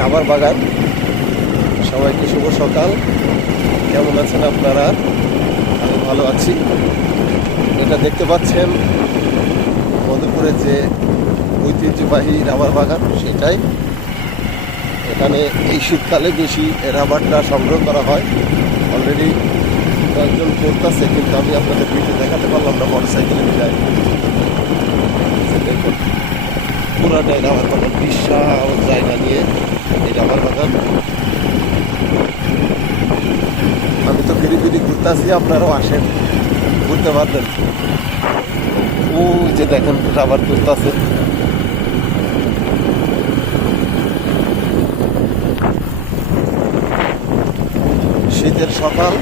Rubber বাগান। সবাইকে শুভ সকাল। কেমন আছেন আপনারা? আমি ভালো আছি। এটা দেখতে পাচ্ছেন মধুপুরের যে ঐতিহ্যবাহী রাবার বাগান, সেটাই। এখানে এই শীতকালে বেশি রাবারটা সংগ্রহ করা হয়। অলরেডি কয়েকজন করতেছে, কিন্তু আমি আপনাদের ভিডিও দেখাতে পারলাম না, মোটর সাইকেলে যাই। দেখুন পুরাটাই রাবার বাগান, বিশাল জায়গা নিয়ে এই রাবার বাগান। আমি তো ফিরি ফিরি ঘুরতেছি, আপনারাও আসেন, ঘুরতে পারবেন। ও যে দেখেন রাবার তুলতেছে। শীতের সকাল,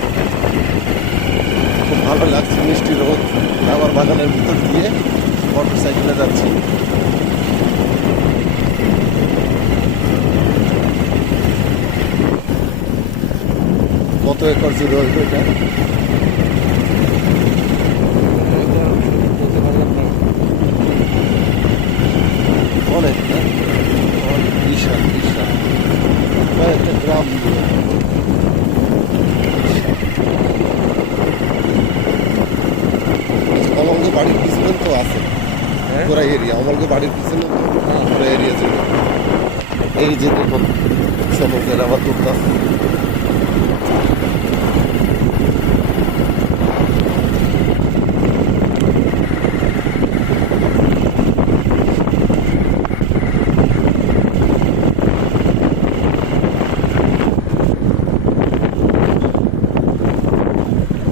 খুব ভালো লাগছে, মিষ্টি রোদ। রাবার বাগানের ভিতর দিয়ে মোটর সাইকেলে যাচ্ছি। কত একর জুড়ে হইবে এটা? অনেক না, বিশাল বিশাল কয়েকটা গ্রাম জুড়ে। অমলকে বাড়ির পিছনে তো আছে পুরা এরিয়া, অমলকে বাড়ির পিছনে পুরা এরিয়া জুড়ে। এই যে দেখুন সমুদ্রের আবার তুলতে আছে।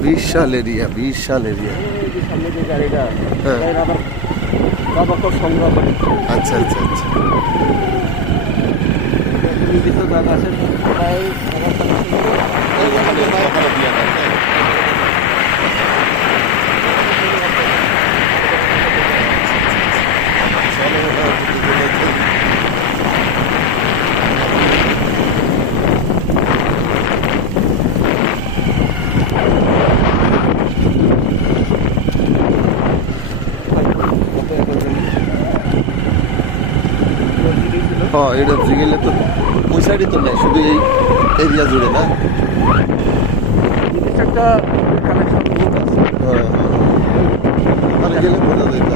বিশাল এরিয়া, বিশাল এরিয়া। আচ্ছা আচ্ছা আচ্ছা। হ্যাঁ, এটা গেলে তো ওই সাইডে তো নাই, শুধু এই এরিয়া জুড়ে না। ওখানে গেলে বোঝা যেত।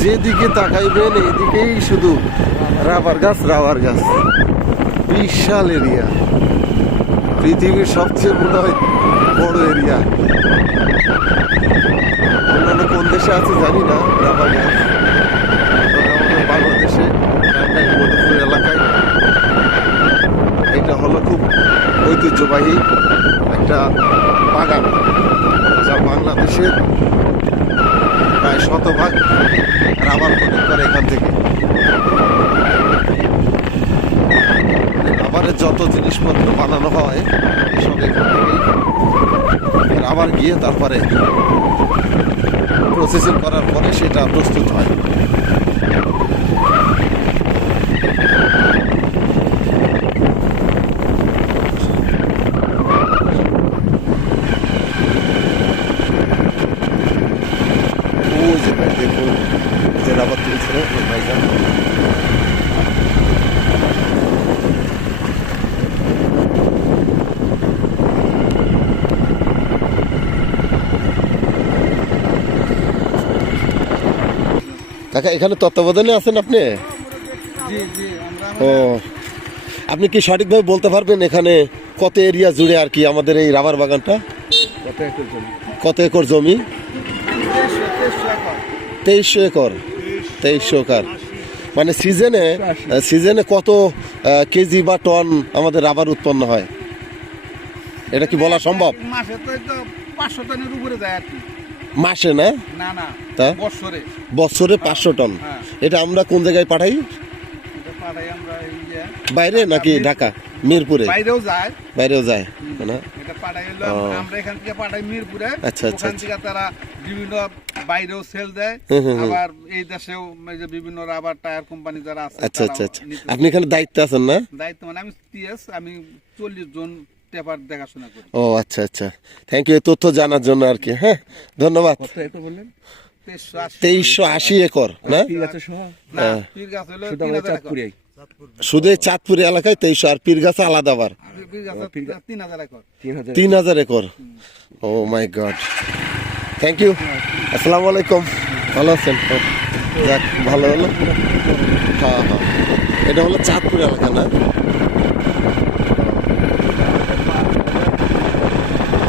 যেদিকে তাকাইবেন এইদিকেই শুধু রাবার গাছ, রাবার গাছ। বিশাল এরিয়া, পৃথিবীর সবচেয়ে মনে হয় বড় এরিয়া। অন্যান্য কোন দেশে আছে জানি না রাবার গাছ, আমাদের বাংলাদেশে মধুপুর এলাকায় এটা হলো খুব ঐতিহ্যবাহী একটা বাগান, যা বাংলাদেশের প্রায় শতভাগ রাবার প্রোডাক্ট করে এখান থেকে। রাবারের যত জিনিসপত্র বানানো হয় সব এখান থেকেই রাবার গিয়ে তারপরে প্রসেসিং করার পরে সেটা প্রস্তুত হয়। ওই যে ভাই দেখুন, যে রাবার তুলছিল ওই ভাইজান। কাকা এখানে তত্ত্বাবধানে আছেন আপনি? ও, আপনি কি সঠিকভাবে বলতে পারবেন এখানে কত এরিয়া জুড়ে আর কি আমাদের এই রাবার বাগানটা? কত একর জমি? 2300 একর। 2300 একর মানে সিজনে কত কেজি বা টন আমাদের রাবার উৎপন্ন হয়, এটা কি বলা সম্ভব? মাসে তো 500 টনের উপরে যায় আর কি। মাসে না, না না, তা বছরে 500 টন। এটা আমরা কোন জায়গায় পাঠাই? পাঠাই আমরা বাইরে নাকি ঢাকা, মিরপুরে? বাইরেও যায় না, এটা পাঠাই হলো আমরা এখান থেকে পাঠাই মিরপুরে। আচ্ছা আচ্ছা। ওখান থেকে তারা বিভিন্ন বাইরেও সেল দেয়, আবার এই দেশেও বিভিন্ন রাবার টায়ার কোম্পানি যারা আছে। আচ্ছা আচ্ছা আচ্ছা। আপনি এখানে দায়িত্বে আছেন না? দায়িত্ব মানে আমি টিএস, আমি 40 জন টেপার দেখাশোনা করি। ও আচ্ছা আচ্ছা, থ্যাংক ইউ তথ্য জানার জন্য আর কি। হ্যাঁ ধন্যবাদ। 2380 একর না? না, পীর গাছ হলো 3000 একর। শুধু এই চাঁদপুরি এলাকায় 2300, আর পীরগাছা আলাদা আবার পীর গাছ 3000 একর। 3000 একর। Oh my God, thank you. আসসালামু আলাইকুম, ভালো আছেন? যাক ভালো হলো। হ্যাঁ হ্যাঁ, এটা হলো চাঁদপুর এলাকা না?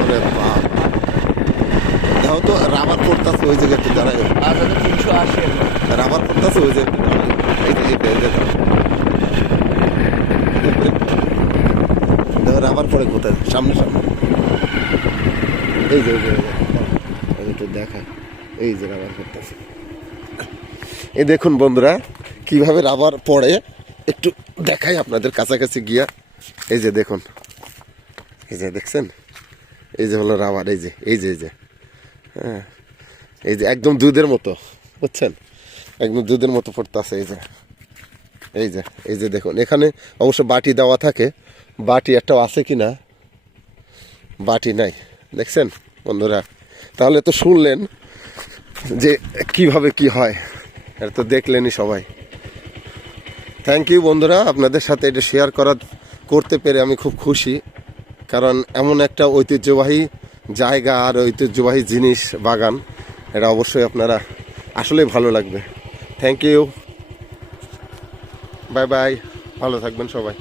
ওরে বাপ, দেখো তো রাবার করতেছে ওই জায়গায়, একটু দাঁড়ায়। 380 রাবার করতেছে ওই জায়গায়, এই যে দেখো রাবার পরে কোথায়, সামনে সামনে এই যে একটু দেখায়, এই যে রাবার করতেছে। এই দেখুন বন্ধুরা কিভাবে রাবার পড়ে, একটু দেখাই আপনাদের কাছাকাছি গিয়া। এই যে দেখুন, এই যে দেখছেন, এই যে হলো রাবার, এই যে এই যে এই যে হ্যাঁ, এই যে একদম দুধের মতো, বুঝছেন, একদম দুধের মতো পড়তেছে। এই যে এই যে এই যে দেখুন, এখানে অবশ্য বাটি দেওয়া থাকে, বাটি একটাও আছে কি না, বাটি নাই, দেখছেন বন্ধুরা। তাহলে তো শুনলেন যে কিভাবে কি হয়, এটা তো দেখলেনই সবাই। থ্যাংক ইউ বন্ধুরা, আপনাদের সাথে এটা শেয়ার করতে পেরে আমি খুব খুশি, কারণ এমন একটা ঐতিহ্যবাহী জায়গা আর ঐতিহ্যবাহী জিনিস বাগান, এটা অবশ্যই আপনারা আসলেই ভালো লাগবে। থ্যাংক ইউ, বাই বাই, ভালো থাকবেন সবাই।